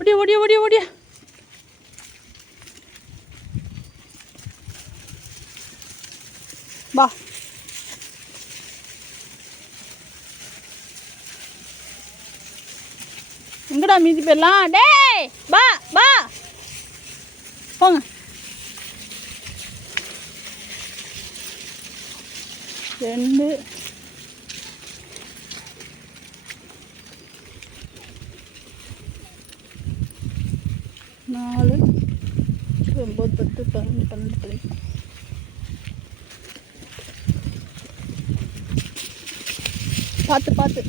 ஓடியா ஓடியா ஓடியா ஓடியா. வா. எங்கடா மீதி போயிடலாம். டேய் வா வா போங்க. 2 4 9 10 11 12 பார்த்து பார்த்து.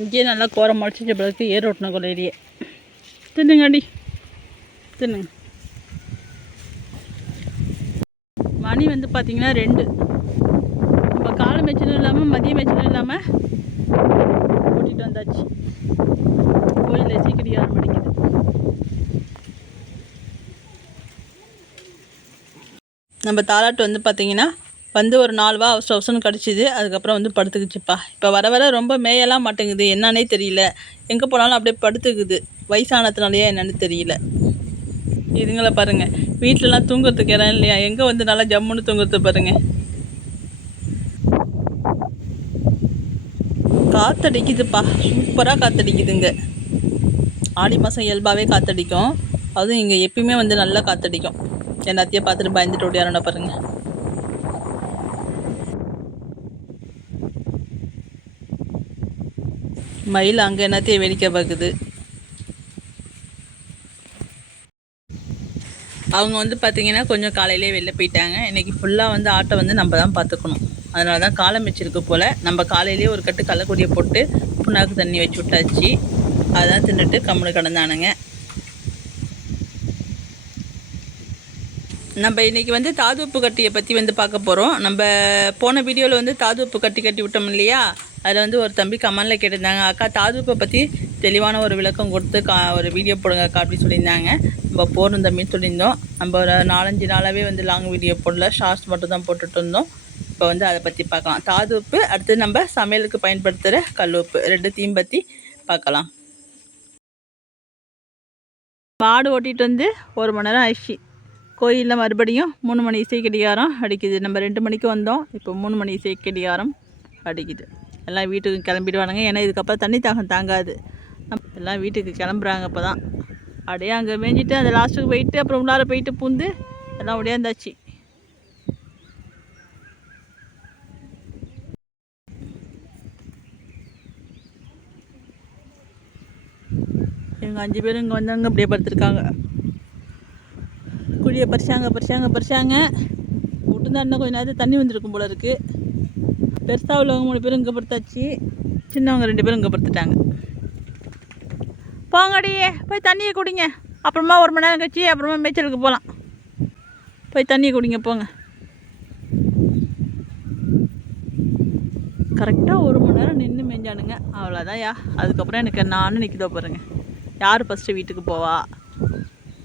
இங்கேயே நல்லா கோரம் முளைச்சிச்ச பிறகு ஏர் ஓட்டின கொள்ளையிலேயே தின்னுங்க அடி தின்னுங்க. மணி வந்து பார்த்திங்கன்னா 2. நம்ம காலை மேய்ச்சலும் இல்லாமல் மதிய மேய்ச்சலும் இல்லாமல் ஓட்டிகிட்டு வந்தாச்சு. கோயிலில் சீக்கிரம் ஆரம்பிக்குது. நம்ம தாலாட்டு வந்து பார்த்திங்கன்னா வந்து ஒரு 4 வா அவசரம் கடிச்சிது. அதுக்கப்புறம் வந்து படுத்துக்குச்சுப்பா. இப்போ வர வர ரொம்ப மேயெல்லாம் மாட்டேங்குது, என்னன்னே தெரியல. எங்கே போனாலும் அப்படியே படுத்துக்குது. வயசானதுனாலையா என்னன்னு தெரியல. இதுங்களை பாருங்கள், வீட்டிலலாம் தூங்குறதுக்கு இடம் இல்லையா, எங்கே வந்து நல்லா ஜம்முன்னு தூங்குறது பாருங்கள். காற்றடிக்குதுப்பா, சூப்பராக காற்றடிக்குதுங்க. ஆடி மாதம் இயல்பாகவே காற்றடிக்கும். அதுவும் இங்கே எப்பயுமே வந்து நல்லா காற்றடிக்கும். எல்லாத்தையும் பார்த்துட்டு பயந்துட்டு ஓடியாரோட பாருங்கள். மயில் அங்கே என்னத்தையும் வேடிக்கை பார்க்குது. அவங்க வந்து பார்த்திங்கன்னா கொஞ்சம் காலையிலே வெளில போயிட்டாங்க. இன்றைக்கி ஃபுல்லாக வந்து ஆட்டை வந்து நம்ம தான் பார்த்துக்கணும். அதனால தான் காலம் வச்சிருக்கு போல். நம்ம காலையிலேயே ஒரு கட்டு கள்ளக்குடியை போட்டு புண்ணாக்கு தண்ணி வச்சு விட்டாச்சு. அதான் தின்னுட்டு கம்முனு கிடந்தானுங்க. நம்ம இன்றைக்கி வந்து தாதுப்பு கட்டியை பற்றி வந்து பார்க்க போகிறோம். நம்ம போன வீடியோவில் வந்து தாதுப்பு கட்டி விட்டோம் இல்லையா, அதில் வந்து ஒரு தம்பி கமெண்டில் கேட்டிருந்தாங்க, அக்கா தாதுப்பை பற்றி தெளிவான ஒரு விளக்கம் கொடுத்து ஒரு வீடியோ போடுங்க அக்கா அப்படி சொல்லியிருந்தாங்க. நம்ம போகிறோம் தம்பின்னு சொல்லியிருந்தோம். நம்ம ஒரு 4-5 நாளாகவே வந்து லாங் வீடியோ போடல, ஷார்ட்ஸ் மட்டும் தான் போட்டுட்டு இருந்தோம். இப்போ வந்து அதை பற்றி பார்க்கலாம். தாதுப்பு, அடுத்து நம்ம சமையலுக்கு பயன்படுத்துகிற கல்லுப்பு, 2த்தையும் பற்றி பார்க்கலாம். மாடு ஓட்டிகிட்டு வந்து 1 மணி நேரம் ஆயிடுச்சு. கோயிலில் மறுபடியும் 3 மணி இசை கடிகாரம் அடிக்குது. நம்ம 2 மணிக்கு வந்தோம், இப்போ 3 மணி இசை கடிகாரம் அடிக்குது. எல்லாம் வீட்டுக்கு கிளம்பிடுவானுங்க. ஏன்னா இதுக்கப்புறம் தண்ணி தாகம் தாங்காது. எல்லாம் வீட்டுக்கு கிளம்புறாங்க. இப்போ தான் அப்படியே அங்கே மேய்ஞ்சிட்டு அந்த லாஸ்ட்டுக்கு போயிட்டு அப்புறம் உள்ளார போயிட்டு பூந்து எல்லாம் உடையாந்தாச்சு. இவங்க 5 பேரும் இங்கே வந்தாங்க, அப்படியே படுத்துருக்காங்க. குழியை பறிச்சாங்க. விட்டுதான் இன்னும் கொஞ்சம் நேரத்தில் தண்ணி வந்துருக்கும் போல இருக்குது. பெருசாக உள்ளவங்க 3 பேரும் இங்கே படுத்தாச்சு, சின்னவங்க 2 பேரும் இங்கே படுத்துட்டாங்க. போங்கடியே போய் தண்ணியை குடிங்க. அப்புறமா 1 மணி நேரம் கழிச்சு அப்புறமா மேய்ச்சலுக்கு போகலாம். போய் தண்ணியை குடிங்க போங்க. கரெக்டாக 1 மணி நேரம் நின்று மேய்ஞ்சானுங்க. அவ்வளோதான் யா. அதுக்கப்புறம் எனக்கு நானும் நிற்கிதோ பாருங்க, யார் ஃபஸ்ட்டு வீட்டுக்கு போவா,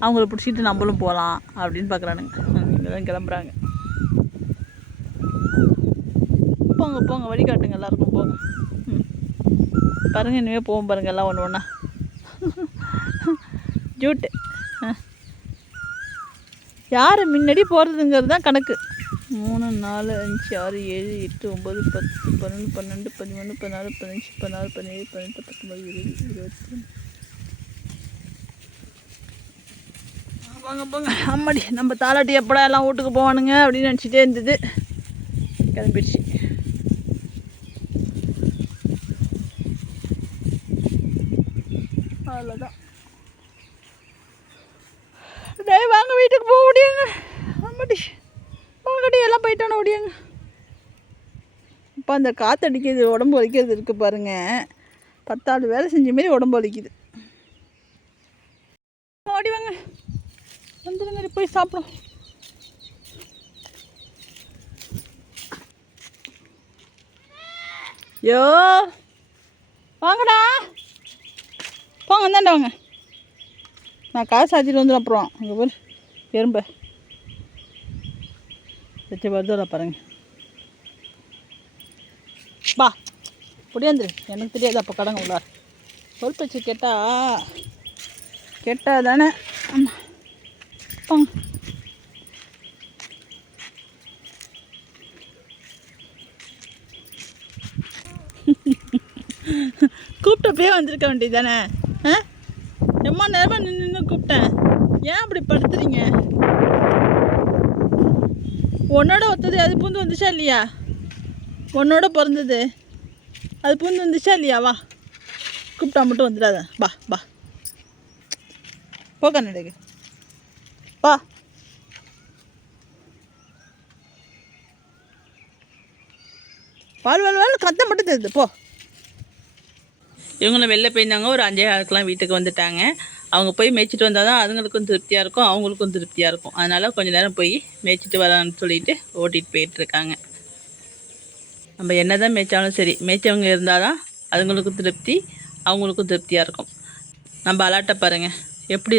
அவங்கள பிடிச்சிட்டு நம்மளும் போகலாம் அப்படின்னு பார்க்குறானுங்க. இங்கே தான் கிளம்புறாங்க. போங்க வழிகாட்டுங்க எல்லாருக்கும் போங்க. பாருங்கள், இனிமேல் போவோம் பாருங்கள் எல்லாம் ஒன்று ஒன்றா. ஜூட்டு யார் முன்னாடி போகிறதுங்கிறது தான் கணக்கு. 3 4 5 6 7 8 9 10 11 12 13 14 15 16 17 18 19 20 21. போங்க அம்மாடி, நம்ம தாலாட்டி எப்படா எல்லாம் வீட்டுக்கு போவானுங்க அப்படின்னு நினச்சிட்டே இருந்தது. கிளம்பிடுச்சு. அவ்வளோதான். டேய் வாங்க வீட்டுக்கு போக முடியுங்க. ஆமாடி வாங்கடி, எல்லாம் போயிட்டானோ ஓடியாங்க. இப்போ அந்த காற்றடிக்கிறது உடம்பு வலிக்கிறது இருக்குது பாருங்கள். 10 ஆள் வேலை செஞ்ச மாரி உடம்பு வலிக்குது. ஓடி வாங்க, வந்துடுங்க போய் சாப்பிடும். யோ வாங்கடா, போங்க இந்தாண்ட வாங்க. நான் காசு சாத்திட்டு வந்துடும். அப்புறம் இங்கே போய் எறும்பை வச்சு வருதோட பாருங்க. பா புடியாந்துரு, எனக்கு தெரியாது. அப்போ கடங்க உள்ளார் சொல் வச்சு கேட்டால் தானே. கூப்பிட்டப்பே வந்திருக்க வேண்டியது தானே. எம்மா நேரமாக நின்று கூப்பிட்டேன், ஏன் அப்படி படுத்துறீங்க? உன்னோட ஒத்தது அது பூந்து வந்துச்சா இல்லையா? உன்னோட பிறந்தது அது பூந்து வந்துச்சா இல்லையா? வா, கூப்பிட்டா மட்டும் வந்துடாத. பா போ கண்ணடுக்கு பா. வாழ் கத்த மட்டும் தெரியுது போ. இவங்களும் வெளில போயிருந்தாங்க. ஒரு 5:15 வீட்டுக்கு வந்துட்டாங்க. அவங்க போய் மேய்ச்சிட்டு வந்தால் தான் அதுங்களுக்கும் திருப்தியாக இருக்கும், அவங்களுக்கும் திருப்தியாக இருக்கும். அதனால் கொஞ்சம் நேரம் போய் மேய்ச்சிட்டு வரான்னு சொல்லிட்டு ஓட்டிகிட்டு போயிட்டுருக்காங்க. நம்ம என்ன தான் மேய்ச்சாலும் சரி, மேய்ச்சவங்க இருந்தால் தான் அதுங்களுக்கும் திருப்தி, அவங்களுக்கும் திருப்தியாக இருக்கும். நம்ம அலாட்டை பாருங்கள், எப்படி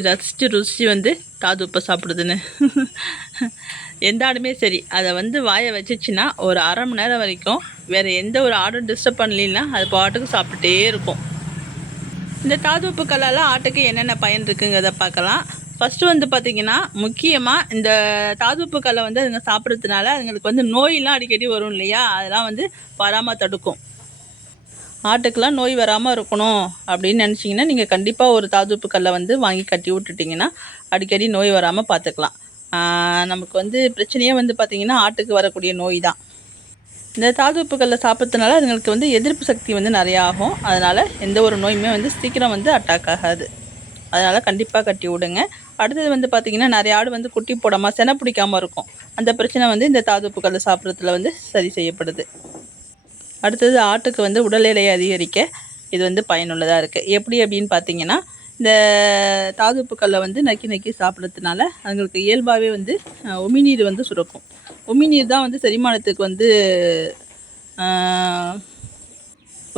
ருசித்து வந்து தாது உப்பை சாப்பிடுதுன்னு. எந்த ஆடுமே சரி, அதை வந்து வாயை வச்சிச்சின்னா ஒரு 1/2 மணி நேரம் வரைக்கும் வேறு எந்த ஒரு ஆடும் டிஸ்டர்ப் பண்ணலைன்னா அது பாட்டுக்கு சாப்பிட்டுட்டே இருக்கும். இந்த தாது உப்பு கல்லால் ஆட்டுக்கு என்னென்ன பயன் இருக்குங்கிறத பார்க்கலாம். ஃபஸ்ட்டு வந்து பார்த்திங்கன்னா, முக்கியமாக இந்த தாது உப்பு கல்லை வந்து அதுங்க சாப்பிட்றதுனால அதுங்களுக்கு வந்து நோயெலாம் அடிக்கடி வரும் இல்லையா, அதெல்லாம் வந்து வராமல் தடுக்கும். ஆட்டுக்கெலாம் நோய் வராமல் இருக்கணும் அப்படின்னு நினச்சிங்கன்னா நீங்கள் கண்டிப்பாக ஒரு தாது உப்பு கல்லை வந்து வாங்கி கட்டி விட்டுட்டிங்கன்னா அடிக்கடி நோய் வராமல் பார்த்துக்கலாம். நமக்கு வந்து பிரச்சனையே வந்து பார்த்திங்கன்னா ஆட்டுக்கு வரக்கூடிய நோய் தான். இந்த தாது உப்பு கல்லை சாப்பிட்றதுனால அதுங்களுக்கு வந்து எதிர்ப்பு சக்தி வந்து நிறையா ஆகும். அதனால் எந்த ஒரு நோயுமே வந்து சீக்கிரம் வந்து அட்டாக் ஆகாது. அதனால் கண்டிப்பாக கட்டி விடுங்க. அடுத்தது வந்து பார்த்திங்கன்னா, நிறைய ஆடு வந்து குட்டி போடாமல் செனை பிடிக்காமல் இருக்கும். அந்த பிரச்சனை வந்து இந்த தாது உப்பு கல்லை சாப்பிட்றதுல வந்து சரி செய்யப்படுது. அடுத்தது ஆட்டுக்கு வந்து உடல் எடையை அதிகரிக்க இது வந்து பயனுள்ளதாக இருக்குது. எப்படி அப்படின்னு பார்த்தீங்கன்னா, இந்த தாது உப்பு கல்லை வந்து நக்கி சாப்பிட்றதுனால அதுங்களுக்கு இயல்பாகவே வந்து உமிநீர் வந்து சுரக்கும். உமிநீர் தான் வந்து செரிமானத்துக்கு வந்து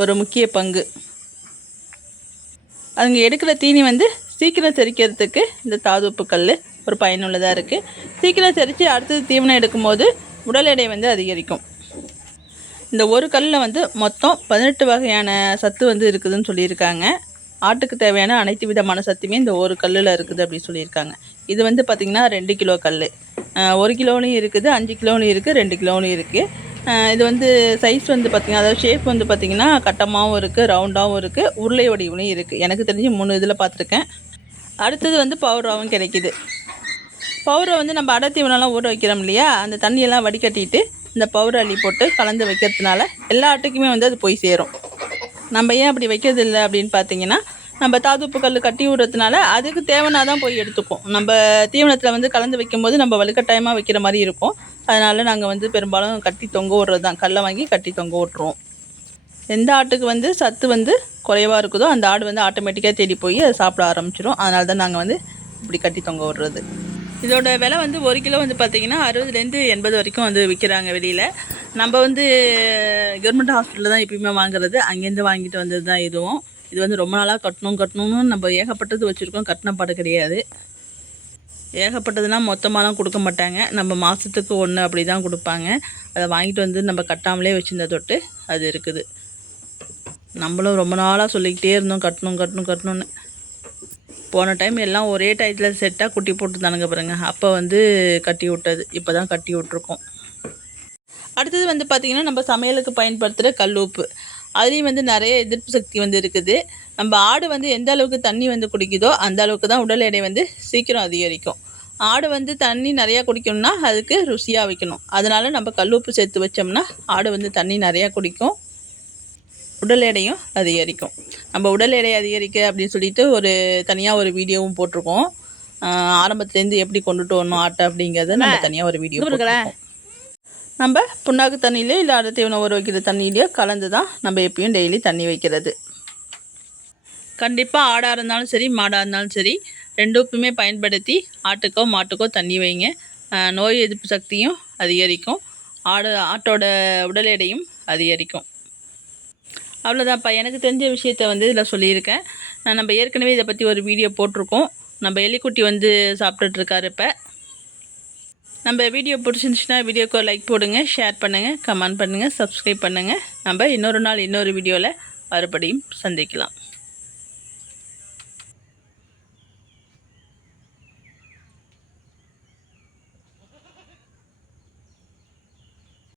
ஒரு முக்கிய பங்கு. அதுங்க எடுக்கிற தீனி வந்து சீக்கிரம் செரிக்கிறதுக்கு இந்த தாது உப்பு கல் ஒரு பயனுள்ளதாக இருக்குது. சீக்கிரம் செரித்து அடுத்தது தீவனம் எடுக்கும்போது உடல் எடை வந்து அதிகரிக்கும். இந்த ஒரு கல்லில் வந்து மொத்தம் 18 வகையான சத்து வந்து இருக்குதுன்னு சொல்லியிருக்காங்க. ஆட்டுக்கு தேவையான அனைத்து விதமான சத்துமே இந்த ஒரு கல்லில் இருக்குது அப்படின்னு சொல்லியிருக்காங்க. இது வந்து பார்த்திங்கன்னா 2 கிலோ கல், 1 கிலோலையும் இருக்குது, 5 கிலோலையும் இருக்குது, 2 கிலோலையும் இருக்குது. இது வந்து சைஸ் வந்து பார்த்திங்கன்னா, அதாவது ஷேப் வந்து பார்த்திங்கன்னா கட்டமாகவும் இருக்குது, ரவுண்டாகவும் இருக்குது, உருளை வடிவிலையும் இருக்குது. எனக்கு தெரிஞ்சு 3 இதில் பார்த்துருக்கேன். அடுத்தது வந்து பவுடராகவும் கிடைக்கிது. பவுடரை வந்து நம்ம அடை தீவனம்லாம் ஊற வைக்கிறோம் இல்லையா, அந்த தண்ணியெல்லாம் வடிகட்டிட்டு இந்த பவுடர் அள்ளி போட்டு கலந்து வைக்கிறதுனால எல்லா ஆட்டுக்குமே வந்து அது போய் சேரும். நம்ம ஏன் அப்படி வைக்கிறது இல்லை அப்படின்னு பார்த்தீங்கன்னா, நம்ம தாது உப்பு கல் கட்டி விடுறதுனால அதுக்கு தேவைன்னா தான் போய் எடுத்துக்கும். நம்ம தீவனத்தில் வந்து கலந்து வைக்கும்போது நம்ம வலுக்கட்டாயமாக வைக்கிற மாதிரி இருக்கும். அதனால் நாங்கள் வந்து பெரும்பாலும் கட்டி தொங்க விட்றது தான், கல்லை வாங்கி கட்டி தொங்க விட்ருவோம். எந்த ஆட்டுக்கு வந்து சத்து வந்து குறைவாக இருக்குதோ அந்த ஆடு வந்து ஆட்டோமேட்டிக்காக தேடி போய் அதை சாப்பிட ஆரம்பிச்சிடும். அதனால தான் நாங்கள் வந்து இப்படி கட்டி தொங்க விட்றது. இதோட விலை வந்து 1 கிலோ வந்து பார்த்திங்கன்னா 60லேருந்து 80 வரைக்கும் வந்து விற்கிறாங்க வெளியில். நம்ம வந்து கவர்மெண்ட் ஹாஸ்பிட்டலில் தான் எப்பயுமே வாங்குறது, அங்கேருந்து வாங்கிட்டு வந்தது தான் இதுவும். இது வந்து ரொம்ப நாளாக கட்டணும்னு நம்ம ஏகப்பட்டது வச்சுருக்கோம், கட்டின பாடு கிடையாது. ஏகப்பட்டதுனால் மொத்தமாலாம் கொடுக்க மாட்டாங்க, நம்ம மாதத்துக்கு 1 அப்படி தான் கொடுப்பாங்க. அதை வாங்கிட்டு வந்து நம்ம கட்டாமலே வச்சுருந்த தொட்டு அது இருக்குது. நம்மளும் ரொம்ப நாளாக சொல்லிக்கிட்டே இருந்தோம் கட்டணும்னு. போன டைம் எல்லாம் ஒரே டயத்தில் செட்டாக குட்டி போட்டு தானுங்க பாருங்க, அப்போ வந்து கட்டி விட்டது, இப்போ தான் கட்டி விட்ருக்கோம். அடுத்தது வந்து பார்த்திங்கன்னா, நம்ம சமையலுக்கு பயன்படுத்துகிற கல் உப்பு, அதுலேயும் வந்து நிறைய எதிர்ப்பு சக்தி வந்து இருக்குது. நம்ம ஆடு வந்து எந்த அளவுக்கு தண்ணி வந்து குடிக்குதோ அந்த அளவுக்கு தான் உடல் எடை வந்து சீக்கிரம் அதிகரிக்கும். ஆடு வந்து தண்ணி நிறையா குடிக்கணும்னா அதுக்கு ருசியாக வைக்கணும். அதனால் நம்ம கல் உப்பு சேர்த்து வச்சோம்னா ஆடு வந்து தண்ணி நிறையா குடிக்கும், உடல் எடையும் அதிகரிக்கும். நம்ம உடல் எடை அதிகரிக்க அப்படின்னு சொல்லிட்டு தனியாக ஒரு வீடியோவும் போட்டிருக்கோம். ஆரம்பத்துலேருந்து எப்படி கொண்டுட்டு வரணும் ஆட்டை அப்படிங்கிறத நம்ம தனியாக ஒரு வீடியோ போட்டுருக்கோம். நம்ம புண்ணாக்கு தண்ணியிலே இல்லை அடை தீவனம் ஊற வைக்கிற தண்ணியிலையோ கலந்து தான் நம்ம எப்பயும் டெய்லி தண்ணி வைக்கிறது. கண்டிப்பாக ஆடாக இருந்தாலும் சரி மாடாக இருந்தாலும் சரி 2 உப்புமே பயன்படுத்தி ஆட்டுக்கோ மாட்டுக்கோ தண்ணி வைங்க. நோய் எதிர்ப்பு சக்தியும் அதிகரிக்கும், ஆட்டோட உடல் எடையும் அதிகரிக்கும். அவ்வளோதான்ப்பா, எனக்கு தெரிஞ்ச விஷயத்த வந்து இதில் சொல்லியிருக்கேன். நம்ம ஏற்கனவே இதை பற்றி ஒரு வீடியோ போட்டிருக்கோம். நம்ம எலிக்குட்டி வந்து சாப்பிட்டுட்ருக்காரு இப்போ. நம்ம வீடியோ பிடிச்சிருந்துச்சுன்னா வீடியோக்கு ஒரு லைக் போடுங்க, ஷேர் பண்ணுங்கள், கமெண்ட் பண்ணுங்கள், சப்ஸ்கிரைப் பண்ணுங்கள். நம்ம இன்னொரு நாள் இன்னொரு வீடியோவில் மறுபடியும் சந்திக்கலாம்.